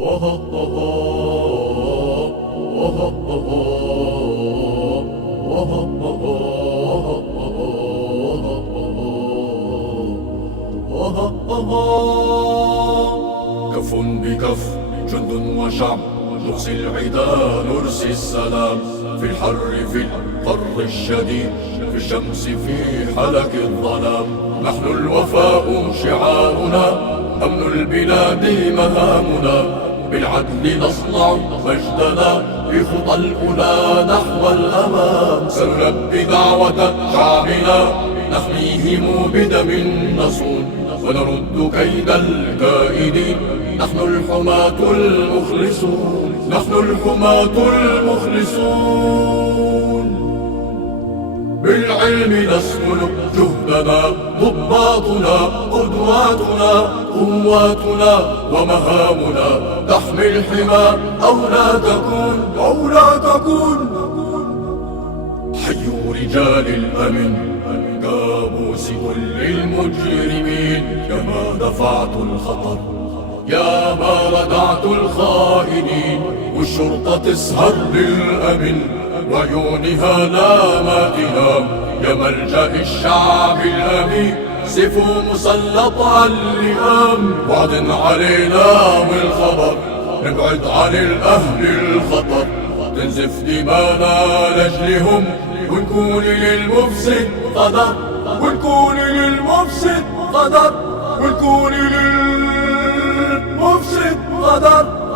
كف بكف جند وشعب نرسي العدا نرسي السلام في الحر في القر الشديد في الشمس في حلق الظلام. نحن الوفاء شعارنا أمن البلاد مهامنا بالعدل نصنع مجدنا بخطى الأولى نحو الأمام. سنلبي دعوة شعبنا نحميهم بدم نصون ونرد كيد الكائدين. نحن الحماة المخلصون نحن الحماة المخلصون. بالعلم نسكن جهدنا ضباطنا قدواتنا قواتنا ومهامنا تحمي الحمى أو لا تكون حيوا رجال الأمن كابوس كل المجرمين. كما دفعت الخطر يا ما ردعت الخائنين والشرطة تسهر للأمن وعيونها لا ما تنام. يا ملجأ الشعب الأمين سيفه مسلط على اللئام. وعد علينا بالخبر نبعد عن الأهل الخطر تنزف دمانا لأجلهم ونكون للمفسد قدر ونكون للمفسد قدر ونكون للمفسد قدر.